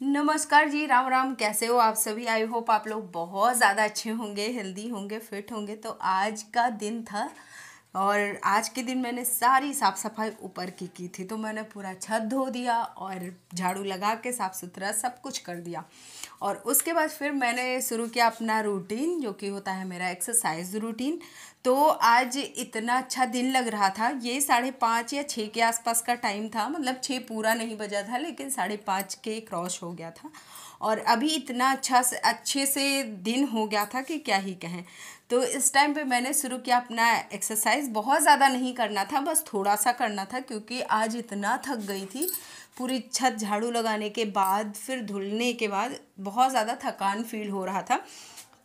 नमस्कार जी, राम राम। कैसे हो आप सभी? आई होप आप लोग बहुत ज़्यादा अच्छे होंगे, हेल्दी होंगे, फिट होंगे। तो आज का दिन था और आज के दिन मैंने सारी साफ़ सफाई ऊपर की थी। तो मैंने पूरा छत धो दिया और झाड़ू लगा के साफ़ सुथरा सब कुछ कर दिया। और उसके बाद फिर मैंने शुरू किया अपना रूटीन, जो कि होता है मेरा एक्सरसाइज रूटीन। तो आज इतना अच्छा दिन लग रहा था। ये 5:30 या 6 के आसपास का टाइम था, मतलब 6 पूरा नहीं बजा था, लेकिन 5:30 के क्रॉस हो गया था। और अभी इतना अच्छे से दिन हो गया था कि क्या ही कहें। तो इस टाइम पे मैंने शुरू किया अपना एक्सरसाइज। बहुत ज़्यादा नहीं करना था, बस थोड़ा सा करना था, क्योंकि आज इतना थक गई थी। पूरी छत झाड़ू लगाने के बाद फिर धुलने के बाद बहुत ज़्यादा थकान फील हो रहा था।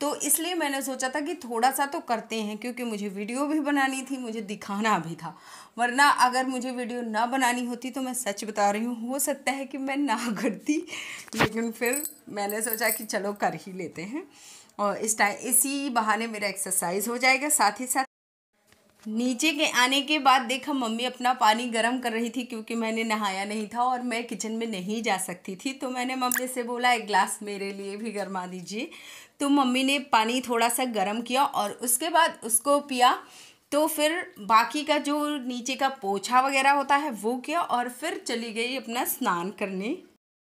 तो इसलिए मैंने सोचा था कि थोड़ा सा तो करते हैं, क्योंकि मुझे वीडियो भी बनानी थी, मुझे दिखाना भी था। वरना अगर मुझे वीडियो ना बनानी होती तो मैं सच बता रही हूँ, हो सकता है कि मैं ना करती। लेकिन फिर मैंने सोचा कि चलो कर ही लेते हैं, और इसी बहाने मेरा एक्सरसाइज हो जाएगा। साथ ही साथ नीचे के आने के बाद देखा मम्मी अपना पानी गर्म कर रही थी, क्योंकि मैंने नहाया नहीं था और मैं किचन में नहीं जा सकती थी। तो मैंने मम्मी से बोला एक गिलास मेरे लिए भी गरमा दीजिए। तो मम्मी ने पानी थोड़ा सा गर्म किया और उसके बाद उसको पिया। तो फिर बाकी का जो नीचे का पोछा वगैरह होता है वो किया, और फिर चली गई अपना स्नान करने।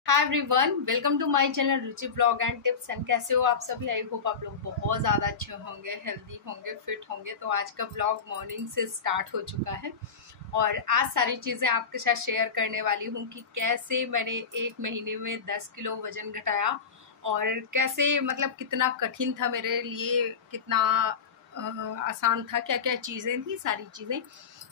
Hi everyone, welcome to my channel Ruchi blog and tips. And कैसे हो आप सभी? आई होप आप लोग बहुत ज़्यादा अच्छे होंगे, हेल्दी होंगे, फिट होंगे। तो आज का ब्लॉग मॉर्निंग से स्टार्ट हो चुका है और आज सारी चीज़ें आपके साथ शेयर करने वाली हूँ कि कैसे मैंने 1 महीने में 10 किलो वज़न घटाया, और कैसे मतलब कितना कठिन था मेरे लिए, कितना आसान था, क्या क्या चीज़ें थी, सारी चीज़ें।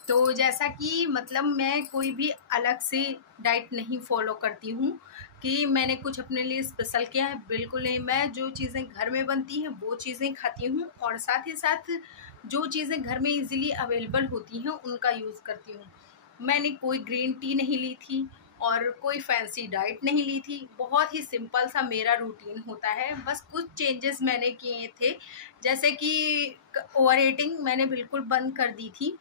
तो जैसा कि मतलब मैं कोई भी अलग से डाइट नहीं फॉलो करती हूँ कि मैंने कुछ अपने लिए स्पेशल किया है, बिल्कुल नहीं। मैं जो चीज़ें घर में बनती हैं वो चीज़ें खाती हूँ, और साथ ही साथ जो चीज़ें घर में इजीली अवेलेबल होती हैं उनका यूज़ करती हूँ। मैंने कोई ग्रीन टी नहीं ली थी और कोई फैंसी डाइट नहीं ली थी। बहुत ही सिंपल सा मेरा रूटीन होता है। बस कुछ चेंजेस मैंने किए थे, जैसे कि ओवर ईटिंग मैंने बिल्कुल बंद कर दी थी।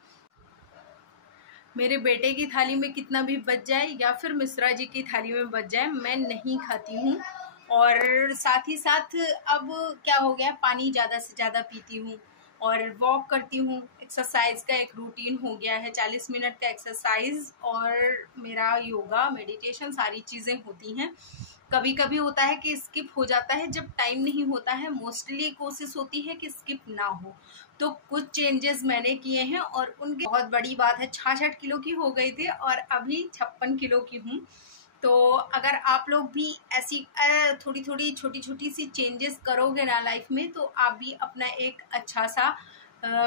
मेरे बेटे की थाली में कितना भी बच जाए या फिर मिश्रा जी की थाली में बच जाए, मैं नहीं खाती हूँ। और साथ ही साथ अब क्या हो गया, पानी ज़्यादा से ज़्यादा पीती हूँ और वॉक करती हूँ। एक्सरसाइज का एक रूटीन हो गया है, 40 मिनट का एक्सरसाइज और मेरा योगा, मेडिटेशन, सारी चीज़ें होती हैं। कभी कभी होता है कि स्किप हो जाता है जब टाइम नहीं होता है, मोस्टली कोशिश होती है कि स्किप ना हो। तो कुछ चेंजेस मैंने किए हैं और उनकी बहुत बड़ी बात है, 66 किलो की हो गई थी और अभी 56 किलो की हूँ। तो अगर आप लोग भी ऐसी थोड़ी थोड़ी छोटी छोटी सी चेंजेस करोगे ना लाइफ में, तो आप भी अपना एक अच्छा सा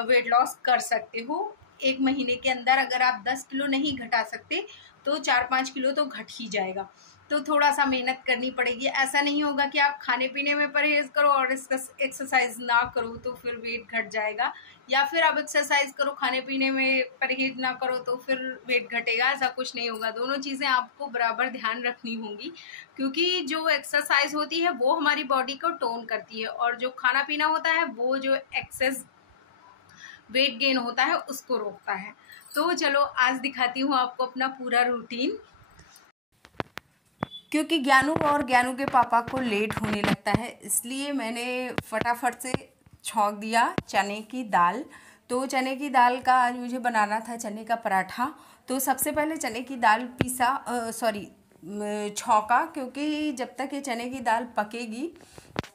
वेट लॉस कर सकते हो। 1 महीने के अंदर अगर आप 10 किलो नहीं घटा सकते तो 4-5 किलो तो घट ही जाएगा। तो थोड़ा सा मेहनत करनी पड़ेगी। ऐसा नहीं होगा कि आप खाने पीने में परहेज करो और एक्सरसाइज ना करो तो फिर वेट घट जाएगा, या फिर आप एक्सरसाइज करो खाने पीने में परहेज ना करो तो फिर वेट घटेगा। ऐसा कुछ नहीं होगा, दोनों चीज़ें आपको बराबर ध्यान रखनी होंगी, क्योंकि जो एक्सरसाइज होती है वो हमारी बॉडी को टोन करती है, और जो खाना पीना होता है वो जो एक्सेस वेट गेन होता है उसको रोकता है। तो चलो आज दिखाती हूँ आपको अपना पूरा रूटीन। क्योंकि ज्ञानू के पापा को लेट होने लगता है, इसलिए मैंने फटाफट से छौंक दिया चने की दाल। तो चने की दाल का आज मुझे बनाना था चने का पराठा। तो सबसे पहले चने की दाल छौंका, क्योंकि जब तक ये चने की दाल पकेगी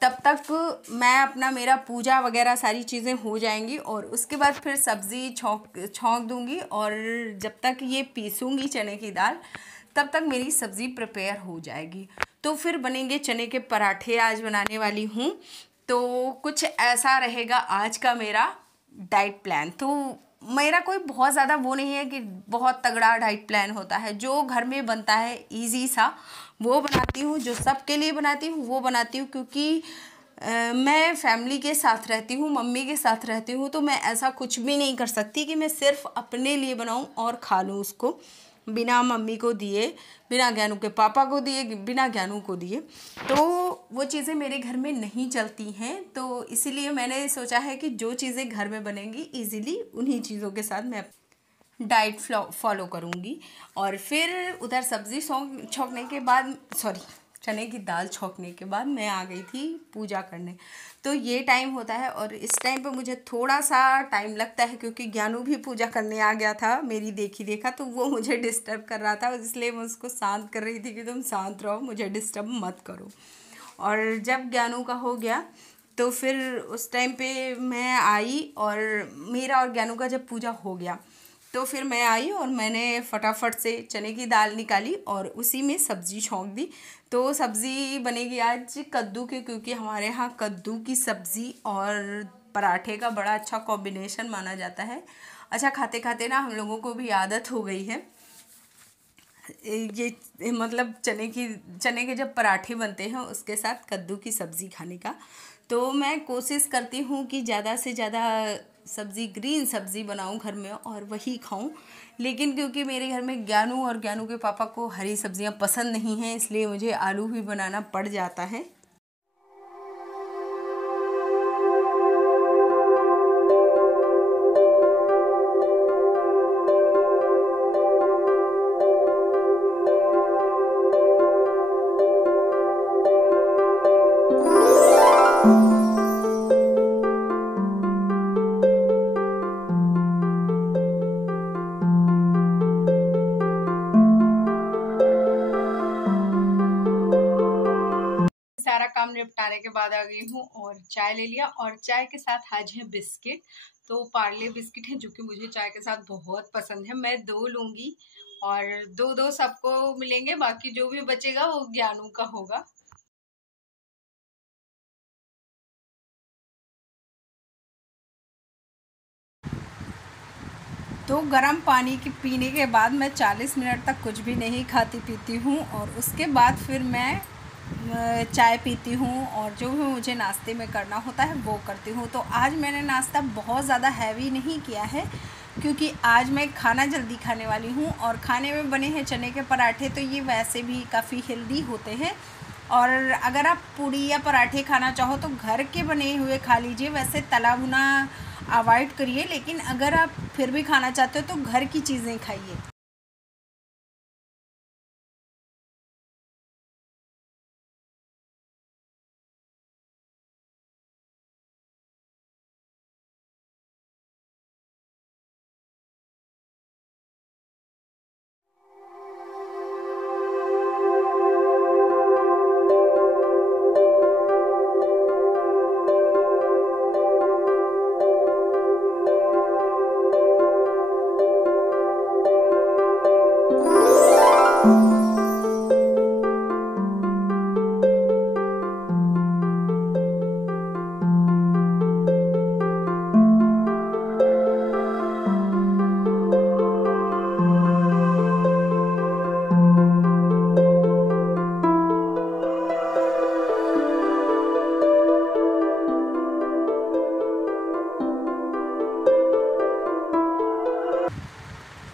तब तक मैं अपना मेरा पूजा वगैरह सारी चीज़ें हो जाएंगी, और उसके बाद फिर सब्ज़ी छौंक दूंगी। और जब तक ये पीसूंगी चने की दाल तब तक मेरी सब्ज़ी प्रिपेयर हो जाएगी। तो फिर बनेंगे चने के पराठे, आज बनाने वाली हूँ। तो कुछ ऐसा रहेगा आज का मेरा डाइट प्लान। तो मेरा कोई बहुत ज़्यादा वो नहीं है कि बहुत तगड़ा डाइट प्लान होता है। जो घर में बनता है इजी सा वो बनाती हूँ, जो सबके लिए बनाती हूँ वो बनाती हूँ। क्योंकि मैं फैमिली के साथ रहती हूँ, मम्मी के साथ रहती हूँ, तो मैं ऐसा कुछ भी नहीं कर सकती कि मैं सिर्फ अपने लिए बनाऊँ और खा लूँ उसको बिना मम्मी को दिए, बिना ज्ञानू के पापा को दिए, बिना ज्ञानू को दिए। तो वो चीज़ें मेरे घर में नहीं चलती हैं। तो इसीलिए मैंने सोचा है कि जो चीज़ें घर में बनेंगी इजीली उन्हीं चीज़ों के साथ मैं डाइट फॉलो करूँगी। और फिर उधर सब्ज़ी छौंकने के बाद चने की दाल छौंकने के बाद मैं आ गई थी पूजा करने। तो ये टाइम होता है और इस टाइम पे मुझे थोड़ा सा टाइम लगता है क्योंकि ज्ञानू भी पूजा करने आ गया था मेरी देखी देखा, तो वो मुझे डिस्टर्ब कर रहा था, इसलिए मैं उसको शांत कर रही थी कि तुम शांत रहो, मुझे डिस्टर्ब मत करो। और जब ज्ञानू का हो गया तो फिर उस टाइम पे मैं आई और मेरा और ज्ञानू का जब पूजा हो गया तो फिर मैं आई और मैंने फटाफट से चने की दाल निकाली और उसी में सब्ज़ी छौंक दी। तो सब्ज़ी बनेगी आज कद्दू की, क्योंकि हमारे यहाँ कद्दू की सब्ज़ी और पराठे का बड़ा अच्छा कॉम्बिनेशन माना जाता है। अच्छा, खाते खाते ना हम लोगों को भी आदत हो गई है ये मतलब चने के जब पराठे बनते हैं उसके साथ कद्दू की सब्ज़ी खाने का। तो मैं कोशिश करती हूँ कि ज़्यादा से ज़्यादा सब्ज़ी ग्रीन सब्ज़ी बनाऊँ घर में और वही खाऊँ, लेकिन क्योंकि मेरे घर में ज्ञानू और ज्ञानू के पापा को हरी सब्ज़ियाँ पसंद नहीं हैं, इसलिए मुझे आलू भी बनाना पड़ जाता है। सारा काम निपटाने के बाद आ गई हूँ और चाय ले लिया और चाय के साथ आज है बिस्किट। तो पार्ले बिस्किट है जो कि मुझे चाय के साथ बहुत पसंद है। मैं 2 लूँगी और 2-2 सबको मिलेंगे, बाकी जो भी बचेगा वो ज्ञानू का होगा। तो गर्म पानी की पीने के बाद मैं 40 मिनट तक कुछ भी नहीं खाती पीती हूँ और उसके बाद फिर मैं चाय पीती हूँ और जो भी मुझे नाश्ते में करना होता है वो करती हूँ। तो आज मैंने नाश्ता बहुत ज़्यादा हैवी नहीं किया है क्योंकि आज मैं खाना जल्दी खाने वाली हूँ और खाने में बने हैं चने के पराठे, तो ये वैसे भी काफ़ी हेल्दी होते हैं। और अगर आप पूड़ी या पराठे खाना चाहो तो घर के बने हुए खा लीजिए, वैसे तला भुना अवॉइड करिए, लेकिन अगर आप फिर भी खाना चाहते हो तो घर की चीज़ें खाइए।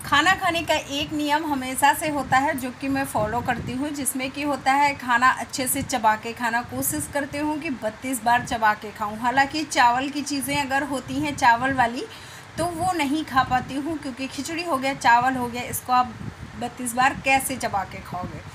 खाना खाने का एक नियम हमेशा से होता है जो कि मैं फॉलो करती हूँ, जिसमें कि होता है खाना अच्छे से चबा के खाना। कोशिश करती हूँ कि 32 बार चबा के खाऊँ। हालांकि चावल की चीज़ें अगर होती हैं चावल वाली तो वो नहीं खा पाती हूँ, क्योंकि खिचड़ी हो गया, चावल हो गया, इसको आप 32 बार कैसे चबा के खाओगे।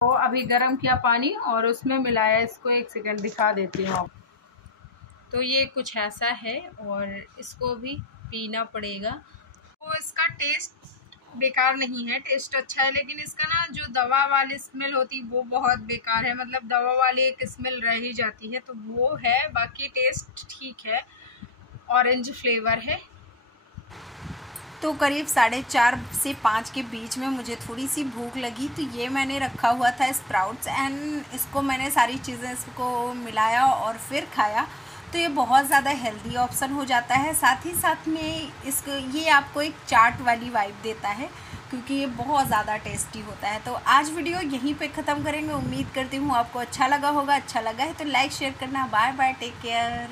तो अभी गरम किया पानी और उसमें मिलाया, इसको 1 सेकंड दिखा देती हूँ आप। तो ये कुछ ऐसा है और इसको भी पीना पड़ेगा। तो इसका टेस्ट बेकार नहीं है, टेस्ट अच्छा है, लेकिन इसका ना जो दवा वाली स्मेल होती है वो बहुत बेकार है। मतलब दवा वाली एक स्मेल रह ही जाती है, तो वो है। बाकी टेस्ट ठीक है, ऑरेंज फ्लेवर है। तो करीब 4:30 से 5 के बीच में मुझे थोड़ी सी भूख लगी, तो ये मैंने रखा हुआ था स्प्राउट्स एंड इसको मैंने सारी चीज़ें इसको मिलाया और फिर खाया। तो ये बहुत ज़्यादा हेल्दी ऑप्शन हो जाता है, साथ ही साथ में इसको ये आपको एक चाट वाली वाइब देता है क्योंकि ये बहुत ज़्यादा टेस्टी होता है। तो आज वीडियो यहीं पे ख़त्म करेंगे। उम्मीद करती हूँ आपको अच्छा लगा होगा। अच्छा लगा है तो लाइक शेयर करना। Bye bye, take care.